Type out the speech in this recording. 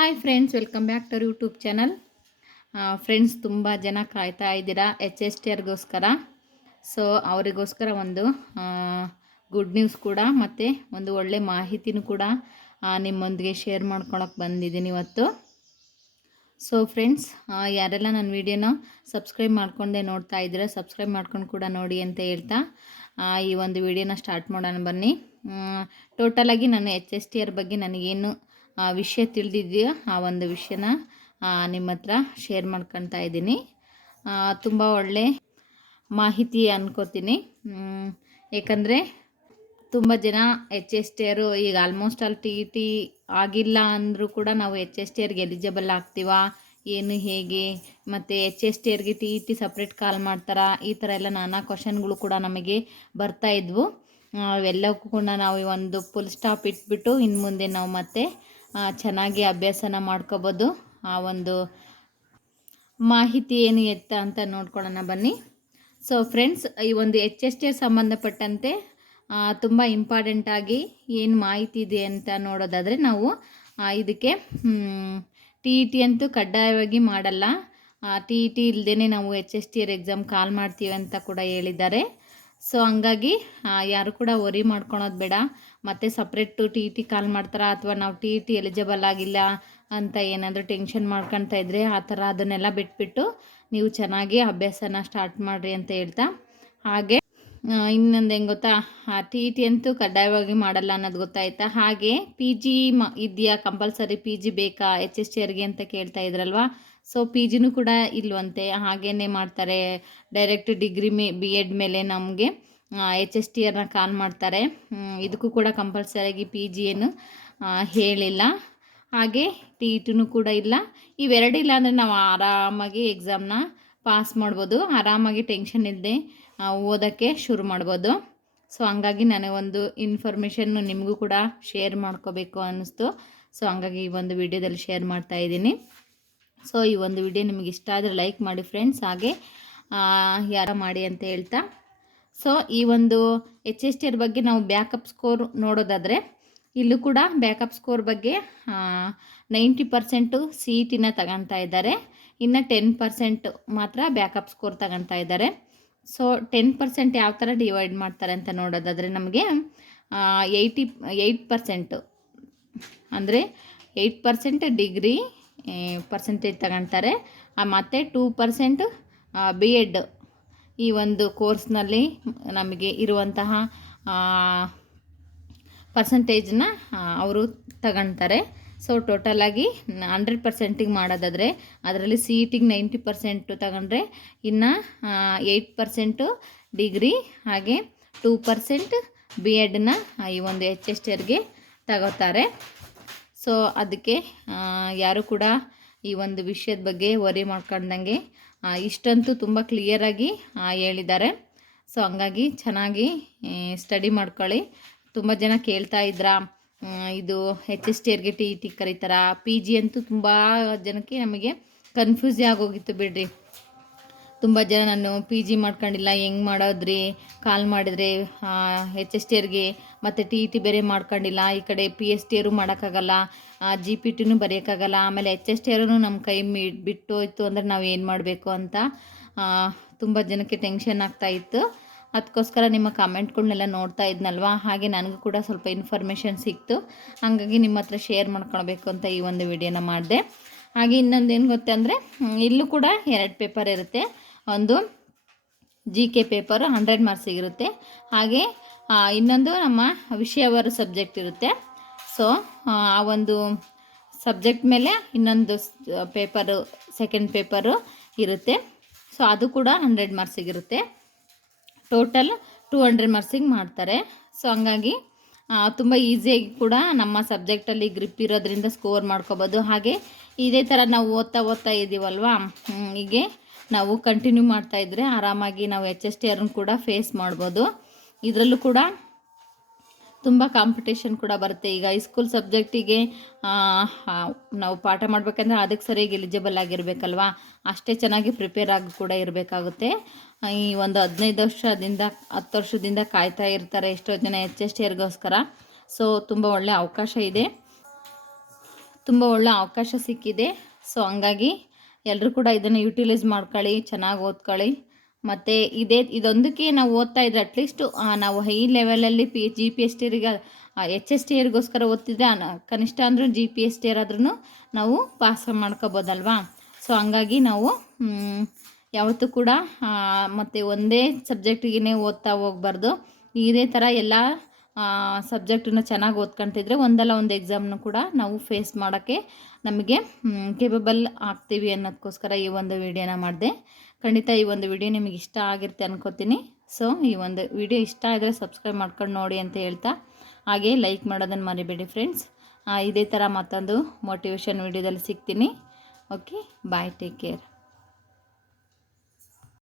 Hi friends, welcome back to YouTube channel. Friends, ತುಂಬ ಜನ ಕಾಯ್ತಾ ಇದ್ದೀರಾ ಎಚ್ ಎಸ್ ಟಿ ಆರ್ಗೋಸ್ಕರ. ಸೊ ಅವರಿಗೋಸ್ಕರ ಒಂದು ಗುಡ್ ನ್ಯೂಸ್ ಕೂಡ ಮತ್ತು ಒಂದು ಒಳ್ಳೆ ಮಾಹಿತಿನೂ ಕೂಡ ನಿಮ್ಮೊಂದಿಗೆ ಶೇರ್ ಮಾಡ್ಕೊಳಕ್ಕೆ ಬಂದಿದ್ದೀನಿ ಇವತ್ತು. ಸೊ ಫ್ರೆಂಡ್ಸ್, ಯಾರೆಲ್ಲ ನನ್ನ ವೀಡಿಯೋನ ಸಬ್ಸ್ಕ್ರೈಬ್ ಮಾಡ್ಕೊಂಡೆ ನೋಡ್ತಾ ಇದ್ದೀರಾ, ಸಬ್ಸ್ಕ್ರೈಬ್ ಮಾಡ್ಕೊಂಡು ಕೂಡ ನೋಡಿ ಅಂತ ಹೇಳ್ತಾ ಈ ಒಂದು ವಿಡಿಯೋನ ಸ್ಟಾರ್ಟ್ ಮಾಡೋಣ ಬನ್ನಿ. ಟೋಟಲಾಗಿ ನಾನು ಎಚ್ ಎಸ್ ಟಿ ಆರ್ ಬಗ್ಗೆ ನನಗೇನು ವಿಷಯ ತಿಳಿದಿದೆಯೋ ಆ ಒಂದು ವಿಷಯನ ನಿಮ್ಮ ಹತ್ರ ಶೇರ್ ಮಾಡ್ಕೊತಾ ಇದ್ದೀನಿ. ತುಂಬ ಒಳ್ಳೆ ಮಾಹಿತಿ ಅನ್ಕೋತೀನಿ. ಏಕೆಂದರೆ ತುಂಬ ಜನ ಎಚ್ ಎಸ್ ಟಿ ಆರು ಈಗ ಆಲ್ಮೋಸ್ಟ್ ಆಲ್ ಟಿ ಟಿ ಆಗಿಲ್ಲ ಅಂದರೂ ಕೂಡ ನಾವು ಎಚ್ ಎಸ್ ಟಿ ಆರ್ಗೆ ಎಲಿಜಿಬಲ್ ಆಗ್ತೀವಾ, ಏನು ಹೇಗೆ, ಮತ್ತು ಎಚ್ ಎಸ್ ಟಿ ಆರ್ಗೆ ಟಿ ಟಿ ಸಪ್ರೇಟ್ ಕಾಲ್ ಮಾಡ್ತಾರಾ, ಈ ಥರ ಎಲ್ಲ ನಾನಾ ಕ್ವಶನ್ಗಳು ಕೂಡ ನಮಗೆ ಬರ್ತಾಯಿದ್ವು. ಅವೆಲ್ಲಕ್ಕೂ ಕೂಡ ನಾವು ಒಂದು ಫುಲ್ ಸ್ಟಾಪ್ ಇಟ್ಬಿಟ್ಟು ಇನ್ನು ಮುಂದೆ ನಾವು ಮತ್ತೆ ಚೆನ್ನಾಗಿ ಅಭ್ಯಾಸನ ಮಾಡ್ಕೋಬೋದು. ಆ ಒಂದು ಮಾಹಿತಿ ಏನು ಎತ್ತ ಅಂತ ನೋಡ್ಕೊಳ್ಳೋಣ ಬನ್ನಿ. ಸೊ ಫ್ರೆಂಡ್ಸ್, ಈ ಒಂದು ಎಚ್ ಎಸ್ ಟಿ ಆರ್ ಸಂಬಂಧಪಟ್ಟಂತೆ ತುಂಬ ಇಂಪಾರ್ಟೆಂಟಾಗಿ ಏನು ಮಾಹಿತಿ ಇದೆ ಅಂತ ನೋಡೋದಾದರೆ, ನಾವು ಇದಕ್ಕೆ ಟಿ ಇ ಟಿ ಅಂತೂ ಕಡ್ಡಾಯವಾಗಿ ಮಾಡಲ್ಲ. ಟಿ ಇ ಟಿ ಇಲ್ಲದೇ ನಾವು H S T R exam call ಮಾಡ್ತೀವಿ ಅಂತ ಕೂಡ ಹೇಳಿದ್ದಾರೆ. ಸೊ ಹಂಗಾಗಿ ಯಾರು ಕೂಡ ವರಿ ಮಾಡ್ಕೊಳೋದು ಬೇಡ. ಮತ್ತು ಸಪ್ರೇಟು ಟಿ ಇ ಟಿ ಕಾಲ್ ಮಾಡ್ತಾರಾ ಅಥವಾ ನಾವು ಟಿ ಇ ಟಿ ಎಲಿಜಿಬಲ್ ಆಗಿಲ್ಲ ಅಂತ ಏನಾದರೂ ಟೆನ್ಷನ್ ಮಾಡ್ಕೊತಾ ಇದ್ದರೆ ಆ ಥರ ಅದನ್ನೆಲ್ಲ ಬಿಟ್ಬಿಟ್ಟು ನೀವು ಚೆನ್ನಾಗಿ ಅಭ್ಯಾಸನ ಸ್ಟಾರ್ಟ್ ಮಾಡಿರಿ ಅಂತ ಹೇಳ್ತಾ, ಹಾಗೆ ಇನ್ನೊಂದು ಹೆಂಗೆ ಗೊತ್ತಾ, ಟಿ ಇ ಟಿ ಅಂತೂ ಕಡ್ಡಾಯವಾಗಿ ಮಾಡಲ್ಲ ಅನ್ನೋದು ಗೊತ್ತಾಯ್ತಾ. ಹಾಗೆ ಪಿ ಜಿ ಇದೆಯಾ, ಕಂಪಲ್ಸರಿ ಪಿ ಜಿ ಬೇಕಾ ಎಚ್ ಎಸ್ ಟಿ ಆರ್ಗೆ ಅಂತ ಕೇಳ್ತಾ ಇದ್ರಲ್ವ. ಸೊ ಪಿ ಜಿನೂ ಕೂಡ ಇಲ್ವಂತೆ, ಹಾಗೇ ಮಾಡ್ತಾರೆ. ಡೈರೆಕ್ಟ್ ಡಿಗ್ರಿ ಬಿ ಎಡ್ ಮೇಲೆ ನಮಗೆ ಎಚ್ ಎಸ್ ಟಿ ಆರ್ನ ಕಾಲ್ ಮಾಡ್ತಾರೆ. ಇದಕ್ಕೂ ಕೂಡ ಕಂಪಲ್ಸರಿಯಾಗಿ ಪಿ ಜಿ ಏನು ಹೇಳಿಲ್ಲ. ಹಾಗೆ ಟಿ ಇ ಟಿನೂ ಕೂಡ ಇಲ್ಲ. ಇವೆರಡಿಲ್ಲ ಅಂದರೆ ನಾವು ಆರಾಮಾಗಿ ಎಕ್ಸಾಮ್ನ ಪಾಸ್ ಮಾಡ್ಬೋದು, ಆರಾಮಾಗಿ ಟೆನ್ಷನ್ ಇಲ್ಲದೆ ಓದೋಕ್ಕೆ ಶುರು ಮಾಡ್ಬೋದು. ಸೊ ಹಂಗಾಗಿ ನನಗೊಂದು ಇನ್ಫಾರ್ಮೇಷನ್ನು ನಿಮಗೂ ಕೂಡ ಶೇರ್ ಮಾಡ್ಕೋಬೇಕು ಅನ್ನಿಸ್ತು. ಸೊ ಹಂಗಾಗಿ ಈ ಒಂದು ವಿಡಿಯೋದಲ್ಲಿ ಶೇರ್ ಮಾಡ್ತಾಯಿದ್ದೀನಿ. ಸೊ ಈ ಒಂದು ವಿಡಿಯೋ ನಿಮಗೆ ಇಷ್ಟ ಆದರೆ ಲೈಕ್ ಮಾಡಿ ಫ್ರೆಂಡ್ಸ್, ಹಾಗೆ ಯಾರ ಮಾಡಿ ಅಂತ ಹೇಳ್ತಾ. ಸೊ ಈ ಒಂದು ಎಚ್ ಎಸ್ ಟಿ ಆರ್ ಬಗ್ಗೆ ನಾವು ಬ್ಯಾಕಪ್ ಸ್ಕೋರ್ ನೋಡೋದಾದರೆ, ಇಲ್ಲೂ ಕೂಡ ಬ್ಯಾಕಪ್ ಸ್ಕೋರ್ ಬಗ್ಗೆ 90% ಸಿ ಇ ಟಿನ ತಗೊತಾ ಇದ್ದಾರೆ. ಇನ್ನು 10% ಮಾತ್ರ ಬ್ಯಾಕಪ್ ಸ್ಕೋರ್ ತಗೊತಾ ಇದ್ದಾರೆ. ಸೊ 10% ಯಾವ ಥರ ಡಿವೈಡ್ ಮಾಡ್ತಾರೆ ಅಂತ ನೋಡೋದಾದರೆ, ನಮಗೆ 8% ಅಂದರೆ 8% ಡಿಗ್ರಿ ಪರ್ಸೆಂಟೇಜ್ ತಗೊತಾರೆ. ಮತ್ತು 2% ಬಿ ಎಡ್ ಈ ಒಂದು ಕೋರ್ಸ್ನಲ್ಲಿ ನಮಗೆ ಇರುವಂತಹ ಪರ್ಸೆಂಟೇಜನ್ನ ಅವರು ತಗೊತಾರೆ. ಸೊ ಟೋಟಲಾಗಿ 100%ಗೆ ಮಾಡೋದಾದರೆ ಅದರಲ್ಲಿ ಸಿ ಇ ಟಿಗೆ 90% ತಗೊಂಡ್ರೆ ಇನ್ನು 8% ಡಿಗ್ರಿ ಹಾಗೆ 2% ಬಿ ಎಡ್ನ ಈ ಒಂದು ಎಚ್ ಎಸ್ ಟಿ ಆರ್ಗೆ ತಗೋತಾರೆ. ಸೊ ಅದಕ್ಕೆ ಯಾರು ಕೂಡ ಈ ಒಂದು ವಿಷಯದ ಬಗ್ಗೆ ವರಿ ಮಾಡ್ಕೊಂಡಂಗೆ ಇಷ್ಟಂತೂ ತುಂಬ ಕ್ಲಿಯರಾಗಿ ಹೇಳಿದ್ದಾರೆ. ಸೊ ಹಂಗಾಗಿ ಚೆನ್ನಾಗಿ ಸ್ಟಡಿ ಮಾಡ್ಕೊಳ್ಳಿ. ತುಂಬ ಜನ ಕೇಳ್ತಾ ಇದ್ರಾ, ಇದು ಎಚ್ ಎಸ್ ಟಿ ಆರ್ಗೆ ಟಿ ಇ ಟಿ ಕರೀತಾರ, ಪಿ ಜಿ ಅಂತೂ ತುಂಬ ಜನಕ್ಕೆ ನಮಗೆ ಕನ್ಫ್ಯೂಸೇ ಆಗೋಗಿತ್ತು ಬಿಡ್ರಿ. ತುಂಬ ಜನ ನಾನು ಪಿ ಜಿ ಮಾಡ್ಕೊಂಡಿಲ್ಲ, ಹೆಂಗೆ ಮಾಡೋದ್ರಿ, ಕಾಲ್ ಮಾಡಿದರೆ ಎಚ್ ಎಸ್ ಟಿ ಆರ್ಗೆ ಮತ್ತು ಟಿ ಇ ಟಿ ಬೇರೆ ಮಾಡ್ಕೊಂಡಿಲ್ಲ, ಈ ಕಡೆ ಪಿ ಎಸ್ ಟಿ ಆರು ಮಾಡೋಕ್ಕಾಗಲ್ಲ, ಜಿ ಪಿ ಟಿನೂ ಬರೆಯೋಕ್ಕಾಗಲ್ಲ, ಆಮೇಲೆ ಎಚ್ ಎಸ್ ಟಿ ಆರೂ ನಮ್ಮ ಕೈ ಬಿಟ್ಟು ಹೋಯ್ತು ಅಂದರೆ ನಾವು ಏನು ಮಾಡಬೇಕು ಅಂತ ತುಂಬ ಜನಕ್ಕೆ ಟೆನ್ಷನ್ ಆಗ್ತಾಯಿತ್ತು. ಅದಕ್ಕೋಸ್ಕರ ನಿಮ್ಮ ಕಮೆಂಟ್ಗಳನ್ನೆಲ್ಲ ನೋಡ್ತಾ ಇದ್ನಲ್ವ, ಹಾಗೆ ನನಗೂ ಕೂಡ ಸ್ವಲ್ಪ ಇನ್ಫಾರ್ಮೇಷನ್ ಸಿಕ್ತು. ಹಾಗಾಗಿ ನಿಮ್ಮ ಹತ್ರ ಶೇರ್ ಮಾಡ್ಕೊಳ್ಬೇಕು ಅಂತ ಈ ಒಂದು ವಿಡಿಯೋನ ಮಾಡಿದೆ. ಹಾಗೆ ಇನ್ನೊಂದು ಏನು ಗೊತ್ತೆ ಅಂದರೆ, ಇಲ್ಲೂ ಕೂಡ 2 ಪೇಪರ್ ಇರುತ್ತೆ. ಒಂದು ಜಿ ಕೆ ಪೇಪರು 100 ಮಾರ್ಕ್ಸಿಗಿರುತ್ತೆ. ಹಾಗೆ ಇನ್ನೊಂದು ನಮ್ಮ ವಿಷಯವಾರು ಸಬ್ಜೆಕ್ಟ್ ಇರುತ್ತೆ. ಸೊ ಆ ಒಂದು ಸಬ್ಜೆಕ್ಟ್ ಮೇಲೆ ಇನ್ನೊಂದು ಪೇಪರು, ಸೆಕೆಂಡ್ ಪೇಪರು ಇರುತ್ತೆ. ಸೊ ಅದು ಕೂಡ 100 ಮಾರ್ಕ್ಸಿಗಿರುತ್ತೆ. ಟೋಟಲ್ 200 ಮಾರ್ಕ್ಸಿಗೆ ಮಾಡ್ತಾರೆ. ಸೊ ಹಂಗಾಗಿ ತುಂಬ ಈಸಿಯಾಗಿ ಕೂಡ ನಮ್ಮ ಸಬ್ಜೆಕ್ಟಲ್ಲಿ ಗ್ರಿಪ್ ಇರೋದ್ರಿಂದ ಸ್ಕೋರ್ ಮಾಡ್ಕೋಬೋದು. ಹಾಗೆ ಇದೇ ಥರ ನಾವು ಓದ್ತಾ ಇದ್ದೀವಲ್ವ, ಹೀಗೆ ನಾವು ಕಂಟಿನ್ಯೂ ಮಾಡ್ತಾಯಿದ್ರೆ ಆರಾಮಾಗಿ ನಾವು ಎಚ್ ಎಸ್ ಟಿ ಆರ್ನ ಕೂಡ ಫೇಸ್ ಮಾಡ್ಬೋದು. ಇದರಲ್ಲೂ ಕೂಡ ತುಂಬ ಕಾಂಪಿಟೇಷನ್ ಕೂಡ ಬರುತ್ತೆ. ಈಗ ಹೈಸ್ಕೂಲ್ ಸಬ್ಜೆಕ್ಟಿಗೆ ನಾವು ಪಾಠ ಮಾಡಬೇಕಂದ್ರೆ ಅದಕ್ಕೆ ಸರಿಯಾಗಿ ಎಲಿಜಿಬಲ್ ಆಗಿರಬೇಕಲ್ವ, ಅಷ್ಟೇ ಚೆನ್ನಾಗಿ ಪ್ರಿಪೇರ್ ಆಗಿ ಕೂಡ ಇರಬೇಕಾಗುತ್ತೆ. ಈ ಒಂದು 15 ವರ್ಷದಿಂದ 10 ವರ್ಷದಿಂದ ಕಾಯ್ತಾ ಇರ್ತಾರೆ ಎಷ್ಟೋ ಜನ ಎಚ್ ಎಸ್ ಟಿ ಆರ್ಗೋಸ್ಕರ. ಸೊ ತುಂಬ ಒಳ್ಳೆಯ ಅವಕಾಶ ಇದೆ. ತುಂಬ ಒಳ್ಳೆ ಅವಕಾಶ ಸಿಕ್ಕಿದೆ. ಸೊ ಹಂಗಾಗಿ ಎಲ್ಲರೂ ಕೂಡ ಇದನ್ನು ಯುಟಿಲೈಸ್ ಮಾಡ್ಕೊಳ್ಳಿ, ಚೆನ್ನಾಗಿ ಓದ್ಕೊಳ್ಳಿ. ಮತ್ತು ಇದೊಂದಕ್ಕೆ ನಾವು ಓದ್ತಾ ಇದ್ರೆ ಅಟ್ಲೀಸ್ಟು ನಾವು ಹೈ ಲೆವೆಲಲ್ಲಿ GPST HSTRಗೋಸ್ಕರ ಓದ್ತಿದ್ರೆ ಕನಿಷ್ಠ ಅಂದರೂ GPST ಆದ್ರೂ ನಾವು ಪಾಸ್ ಮಾಡ್ಕೋಬೋದಲ್ವಾ. ಸೊ ಹಂಗಾಗಿ ನಾವು ಯಾವತ್ತೂ ಕೂಡ ಮತ್ತು ಒಂದೇ ಸಬ್ಜೆಕ್ಟಿಗೆ ಓದ್ತಾ ಹೋಗ್ಬಾರ್ದು. ಇದೇ ಥರ ಎಲ್ಲ ಸಬ್ಜೆಕ್ಟನ್ನು ಚೆನ್ನಾಗಿ ಓದ್ಕೊತಿದ್ರೆ ಒಂದಲ್ಲ ಒಂದು ಎಕ್ಸಾಮ್ನು ಕೂಡ ನಾವು ಫೇಸ್ ಮಾಡೋಕ್ಕೆ ನಮಗೆ ಕೇಪಬಲ್ ಆಗ್ತೀವಿ ಅನ್ನೋದಕ್ಕೋಸ್ಕರ ಈ ಒಂದು ವಿಡಿಯೋನ ಮಾಡಿದೆ. ಖಂಡಿತ ಈ ಒಂದು ವಿಡಿಯೋ ನಿಮಗೆ ಇಷ್ಟ ಆಗಿರುತ್ತೆ ಅನ್ಕೋತೀನಿ. ಸೊ ಈ ಒಂದು ವಿಡಿಯೋ ಇಷ್ಟ ಆದರೆ ಸಬ್ಸ್ಕ್ರೈಬ್ ಮಾಡ್ಕೊಂಡು ನೋಡಿ ಅಂತ ಹೇಳ್ತಾ, ಹಾಗೆ ಲೈಕ್ ಮಾಡೋದನ್ನು ಮರಿಬೇಡಿ ಫ್ರೆಂಡ್ಸ್. ಇದೇ ಥರ ಮತ್ತೊಂದು ಮೋಟಿವೇಶನ್ ವಿಡಿಯೋದಲ್ಲಿ ಸಿಗ್ತೀನಿ. ಓಕೆ, ಬಾಯ್, ಟೇಕ್ ಕೇರ್.